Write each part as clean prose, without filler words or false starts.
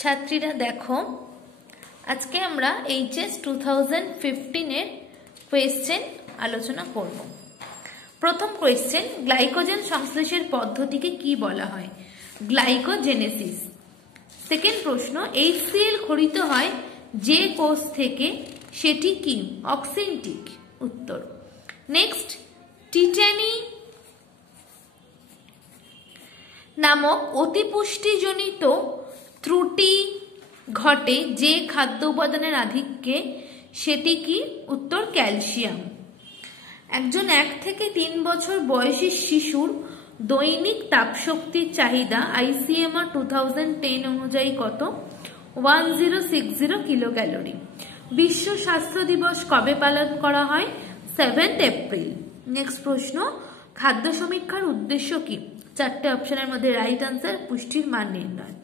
ছাত্রীরা দেখো, আজকে আমরা এইচএস 2015 এর কোয়েশ্চেন আলোচনা করব। প্রথম কোয়েশ্চেন, গ্লাইকোজেন সংশ্লেষের পদ্ধতিকে কি বলা হয়? গ্লাইকোজেনেসিস। সেকেন্ড প্রশ্ন, HCl খরিত হয় যে কোষ থেকে, সেটি কি? অক্সিনটিক। উত্তর। নেক্সট, টিটানি নামক অতিপুষ্টিজনিত ত্রুটি ঘটে যে খাদ্য উপাদানের আধিক্যে, সেটি কি? উত্তর, ক্যালসিয়াম। একজন 1 থেকে 3 বছর বয়সী শিশুর দৈনিক তাপশক্তির চাহিদা ICMR 2010 অনুযায়ী কত? 1060 কিলোক্যালোরি। বিশ্ব স্বাস্থ্য দিবস কবে পালন করা হয়? 7 এপ্রিল। নেক্সট প্রশ্ন, খাদ্য সমীক্ষার উদ্দেশ্য কি? 4টে অপশনের মধ্যে রাইট আনসার, পুষ্টির মান নির্ণয়।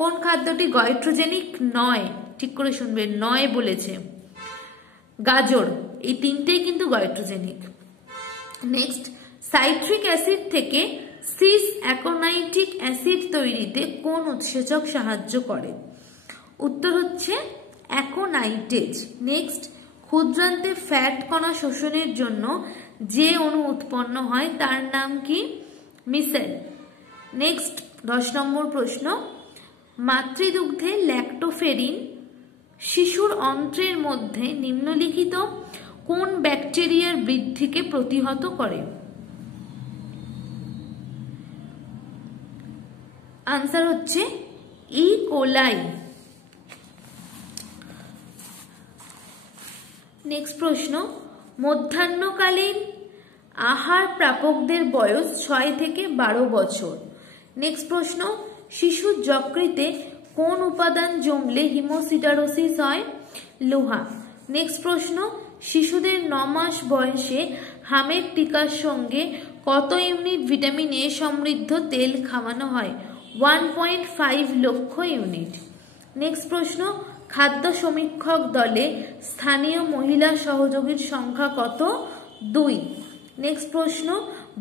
কোন খাদ্যটি গয়ট্রোজেনিক নয়? ঠিক করে শুনবে, নয় বলেছে। গাজর, এই তিনটেই কিন্তু গয়ট্রোজেনিক। নেক্সট, সাইট্রিক অ্যাসিড থেকে সিস অ্যাকোনাইটিক অ্যাসিড তৈরিতে কোন উৎসেচক সাহায্য করে? উত্তর হচ্ছে অ্যাকোনাইটেজ। নেক্সট, ক্ষুদ্রান্তে ফ্যাট কণা শোষণের জন্য যে অণু উৎপন্ন হয় তার নাম কি? মিসেল। নেক্সট 10 নম্বর প্রশ্ন, মাতৃদুগ্ধে ল্যাক্টোফেরিন শিশুর অন্ত্রের মধ্যে নিম্নলিখিত কোন ব্যাকটেরিয়ার বৃদ্ধিকে প্রতিহত করে? আনসার হচ্ছে ই কোলাই। নেক্সট প্রশ্ন, মধ্যাহ্নকালীন আহার প্রাপকদের বয়স 6 থেকে 12 বছর। নেক্সট প্রশ্ন, শিশুর যকৃতে কোন উপাদান জমলে হিমোসিডারোসিস হয়? লোহা। নেক্সট প্রশ্ন, শিশুদের 9 মাস বয়সে হামের টিকার সঙ্গে কত ইউনিট ভিটামিন এ সমৃদ্ধ তেল খাওয়ানো হয়? 1.5 লক্ষ ইউনিট। নেক্সট প্রশ্ন, খাদ্য সমীক্ষক দলে স্থানীয় মহিলা সহযোগীর সংখ্যা কত? 2। নেক্সট প্রশ্ন,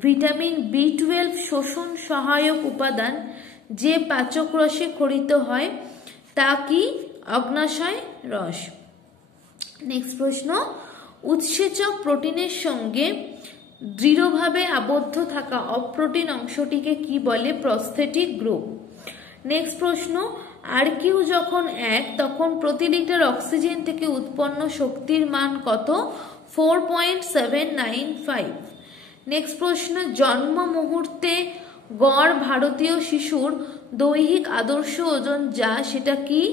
ভিটামিন B12 শোষণ সহায়ক উপাদান যে পাচক রসে খরিত হয় তা কি? অগ্ন্যাশয় রস। নেক্সট প্রশ্ন, উৎসেচক প্রোটিনের সঙ্গে দৃঢ়ভাবে আবদ্ধ থাকা অপ্রোটিন অংশটিকে কি বলে? Prosthetic group. নেক্সট প্রশ্ন, RQ যখন 1 তখন প্রতি লিটার অক্সিজেন থেকে উৎপন্ন শক্তির মান কত? 4.795। নেক্সট প্রশ্ন, জন্ম মুহূর্তে গড় ভারতীয় শিশুর দৈহিক আদর্শ ওজন যা, সেটা কি?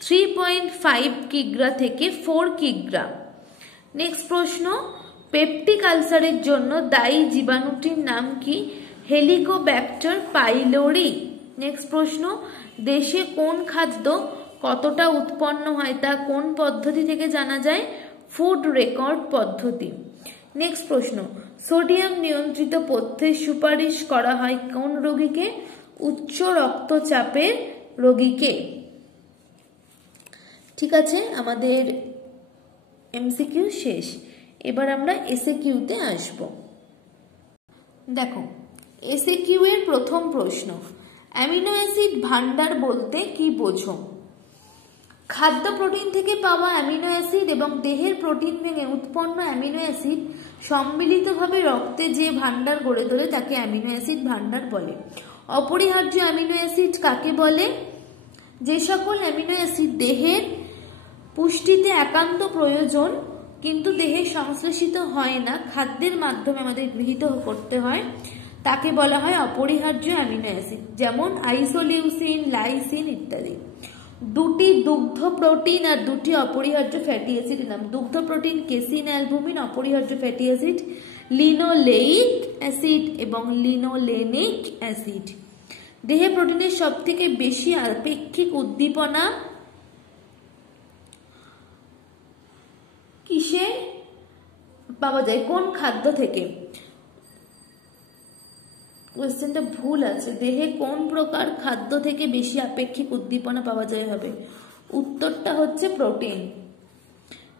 3.5 কিগ্রা থেকে 4 কিগ্রা। নেক্সট প্রশ্ন, পেপটিক আলসারের জন্য দায়ী জীবাণুটির নাম কি? Helicobacter pylori. নেক্সট প্রশ্ন, দেশে কোন খাদ্য কতটা উৎপন্ন হয় তা কোন পদ্ধতি থেকে জানা যায়? ফুড রেকর্ড পদ্ধতি। নেক্সট প্রশ্ন, সোডিয়াম নিয়ন্ত্রিত পথ্যের সুপারিশ করা হয় কোন রোগীকে? উচ্চ রক্তচাপের রোগীকে। ঠিক আছে, আমাদের এমসিকিউ শেষ। এবার আমরা এসএকিউতে আসব। দেখো, এসএকিউ এর প্রথম প্রশ্ন, অ্যামিনো অ্যাসিড ভান্ডার বলতে কি বোঝো? খাদ্য প্রোটিন থেকে পাওয়া অ্যামিনো অ্যাসিড এবং দেহের প্রোটিন ভেঙে উৎপন্ন অ্যামিনো অ্যাসিড সম্মিলিতভাবে রক্তে যে ভান্ডার গড়ে তোলে তাকে অ্যামিনো অ্যাসিড ভান্ডার বলে। অপরিহার্য অ্যামিনো অ্যাসিড কাকে বলে? যে সকল অ্যামিনো অ্যাসিড দেহের পুষ্টিতে একান্ত প্রয়োজন কিন্তু দেহে সংশ্লেষিত হয় না, খাদ্যের মাধ্যমে আমাদের গৃহীত করতে হয়, তাকে বলা হয় অপরিহার্য অ্যামিনো অ্যাসিড। যেমন আইসোলিউসিন, লাইসিন ইত্যাদি। 2টি দুগ্ধ প্রোটিন আর 2টি অপরিহার্য ফ্যাটি অ্যাসিড নাম। দুগ্ধ প্রোটিন কেসিন অ্যালবুমিন, অপরিহার্য ফ্যাটি অ্যাসিড লিনোলেইক অ্যাসিড এবং লিনোলেনিক অ্যাসিড। দেহে প্রোটিনের সব থেকে বেশি আপেক্ষিক উদ্দীপনা কিসে পাওয়া যায়? কোন খাদ্য থেকে? কোয়েশ্চেনটা ভুল আছে। দেহে কোন প্রকার খাদ্য থেকে বেশি আপেক্ষিক উদ্দীপনা পাওয়া যায় হবে? উত্তরটা হচ্ছে প্রোটিন।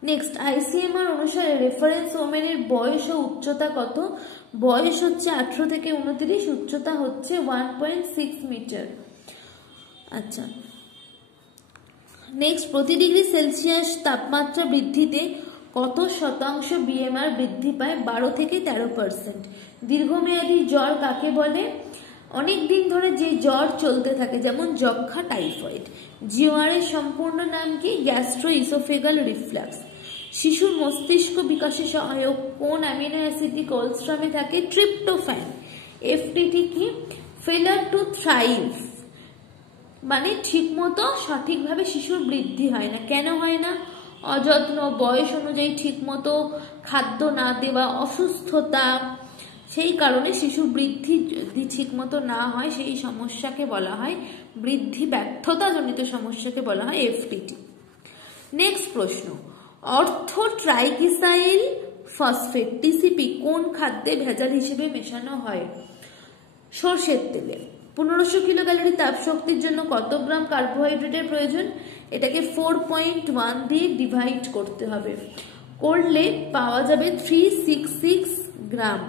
নেক্সট, ICMR অনুসারে রেফারেন্স ওমেনের বয়স ও উচ্চতা কত? বয়স হচ্ছে 18 থেকে 29, উচ্চতা হচ্ছে 1.6 মিটার। আচ্ছা, নেক্সট, প্রতি ডিগ্রি সেলসিয়াস তাপমাত্রা বৃদ্ধিতে কত শতাংশ বিএমআর বৃদ্ধি পায়? 12 থেকে 13%। দীর্ঘমেয়াদী জ্বর কাকে বলে? অনেক দিন ধরে যে জ্বর চলতে থাকে, যেমন যক্ষা, টাইফয়েড। জিওআরের সম্পূর্ণ নাম কি? Gastro oesophageal reflux. শিশুর মস্তিষ্ক বিকাশে সহায়ক কোন অ্যামিনো অ্যাসিডটি কোলস্ট্রামে থাকে? ট্রিপ্টোফ্যান। এফটিটি কি? ফেলার টু থ্রাইভ, মানে ঠিকমতো সঠিকভাবে শিশুর বৃদ্ধি হয় না। কেন হয় না? অযত্ন, বয়স অনুযায়ী ঠিকমতো খাদ্য না দেওয়া, অসুস্থতা, সেই কারণে শিশুর বৃদ্ধি যদি ঠিকমতো না হয় সেই সমস্যাকে বলা হয় বৃদ্ধি ব্যর্থতাজনিত সমস্যাকে বলা হয় এফটিটি। নেক্সট প্রশ্ন, অর্থ ট্রাইগ্লিসাইল ফসফেট টিসিপি কোন খাদ্যে ভেজাল হিসেবে মেশানো হয়? সরষের তেলে। 1500 কিলো ক্যালোরি তাপ শক্তির জন্য কত গ্রাম কার্বোহাইড্রেটের প্রয়োজন? এটাকে 4.1 দিয়ে ডিভাইড করতে হবে, করলে পাওয়া যাবে 366 গ্রাম।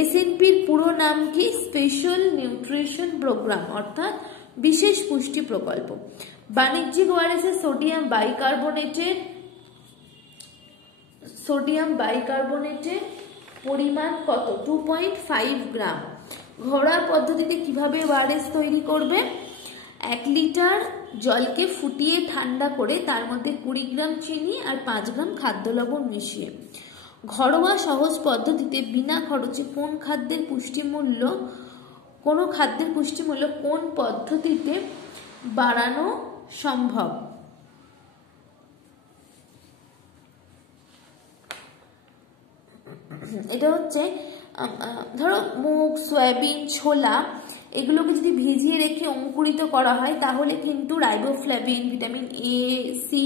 এসএনপির পুরো নাম কি? স্পেশাল নিউট্রিশন প্রোগ্রাম, অর্থাৎ বিশেষ পুষ্টি প্রকল্প। বাণিজ্যিক ওআরএসে সোডিয়াম বাইকার্বনেটের পরিমাণ কত? 2.5 গ্রাম। ঘরোয়া পদ্ধতিতে কিভাবে ওআরএস তৈরি করবে? 1 লিটার জলকে ফুটিয়ে ঠান্ডা করে তার মধ্যে 20 গ্রাম চিনি আর 5 গ্রাম খাদ্য লবণ মিশিয়ে। ঘরোয়া সহজ পদ্ধতিতে বিনা খরচে কোন খাদ্যের পুষ্টিমূল্য কোন পদ্ধতিতে বাড়ানো সম্ভব? এটা হচ্ছে, ধরো মুগ, সয়াবিন, ছোলা, এগুলোকে যদি ভিজিয়ে রেখে অঙ্কুরিত করা হয় তাহলে কিন্তু riboflavin, vitamin A, C,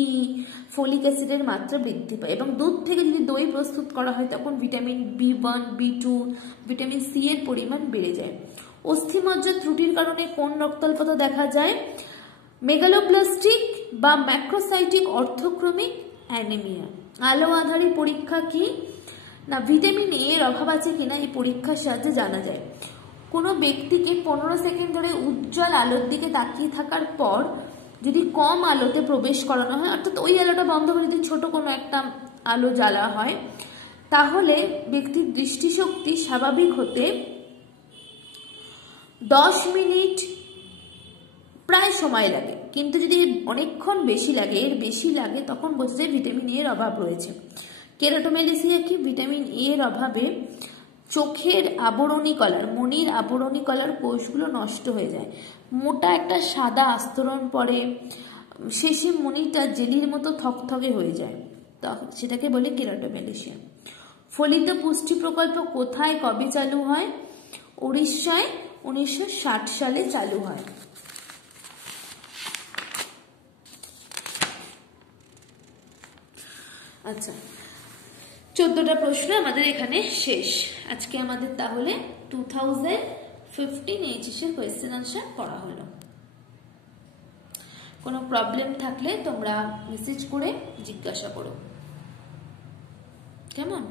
folic অ্যাসিডের মাত্রা বৃদ্ধি পায়। এবং দুধ থেকে যদি দই প্রস্তুত করা হয় তখন vitamin B one, B2, vitamin C এর পরিমাণ বেড়ে যায়। অস্থিমজ্জার ত্রুটির কারণে কোন রক্তাল্পতা দেখা যায়? মেগালোপ্লাস্টিক বা ম্যাক্রোসাইটিক অর্থক্রমিক অ্যানিমিয়া। আলো আঁধারি পরীক্ষা কি? না, ভিটামিন এ এর অভাব আছে কিনা এই পরীক্ষার সাহায্যে জানা যায়। কোনো ব্যক্তিকে 15 সেকেন্ড ধরে উজ্জ্বল আলোর দিকে তাকিয়ে থাকার পর যদি কম আলোতে প্রবেশ করানো হয়, অর্থাৎ ওই আলোটা বন্ধ করে যদি ছোট কোনো একটা আলো জ্বালা হয়, তাহলে ব্যক্তির দৃষ্টিশক্তি স্বাভাবিক হতে 10 মিনিট প্রায় সময় লাগে। কিন্তু যদি অনেকক্ষণ বেশি লাগে তখন বোঝা যায় ভিটামিন এ এর অভাব রয়েছে। কেরাটোমেলিসিয়া কি? ভিটামিন এ এর অভাবে চোখের আবরণী কলার, মণির আবরণী কলার কোষগুলো নষ্ট হয়ে যায়, মোটা একটা সাদা আস্তরণ পড়ে, শেষে মণিটা জেলির মতো থকথকে হয়ে যায়, সেটাকে বলে কেরাটোমেলিসিয়া। ফলিত পুষ্টি প্রকল্প কোথায় কবে চালু হয়? উড়িষ্যায় 1960 সালে চালু হয়। আচ্ছা, 14টা প্রশ্ন আমাদের এখানে শেষ। আজকে আমাদের তাহলে 2015 এইচএস এর কোয়েশ্চেন আনসার করা হলো। কোনো প্রবলেম থাকলে তোমরা মেসেজ করে জিজ্ঞাসা করো, কেমন?